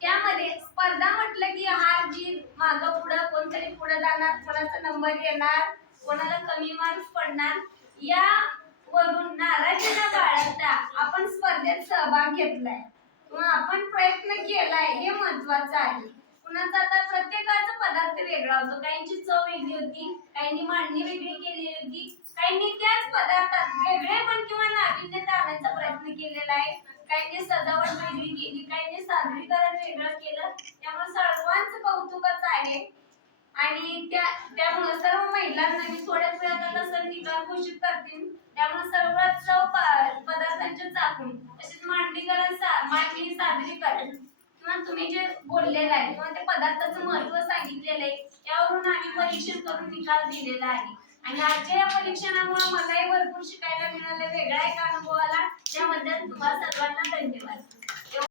त्यामध्ये स्पर्धा म्हटलं की हार जीत मागं पुढं कोणतरी पुढे जाणार कोणाचा नंबर येणार कोणाला कमी मार्क्स पडणार या वरून नाराजी न बाळगता आपण स्पर्धेत सहभाग घेतलाय. किंवा आपण प्रयत्न केलाय हे महत्वाचं आहे. कुणाचा आता प्रत्येकाचा पदार्थ वेगळा होतो. काहींची चव वेगळी होती काहींनी मांडणी वेगळी केलेली होती. काहींनी त्याच पदार्थात वेगळे पण किंवा नाविन्यता आणायचा प्रयत्न केलेला आहे. काहींनी सजावट वेगळी केली काहींनी वेगळं केलं. त्यामुळे सर्वांचं कौतुकच आहे. आणि त्या त्यामुळे सर्व महिलांना मी थोड्याच वेळात आता सर निकाल घोषित करतील त्यामुळे सर्वात चव पदार्थांचे चाकून तसेच मांडणीकरण सा- मांडणी सादरीकरण. किंवा तुम्ही जे बोललेलं आहे किंवा त्या पदार्थाचं महत्त्व सांगितलेलं आहे त्यावरून आम्ही परीक्षण करून निकाल दिलेला आहे. आणि आजच्या या परीक्षणामुळे मलाही भरपूर शिकायला मिळालं. वेगळा एक अनुभव आला. त्याबद्दल तुम्हाला सर्वांना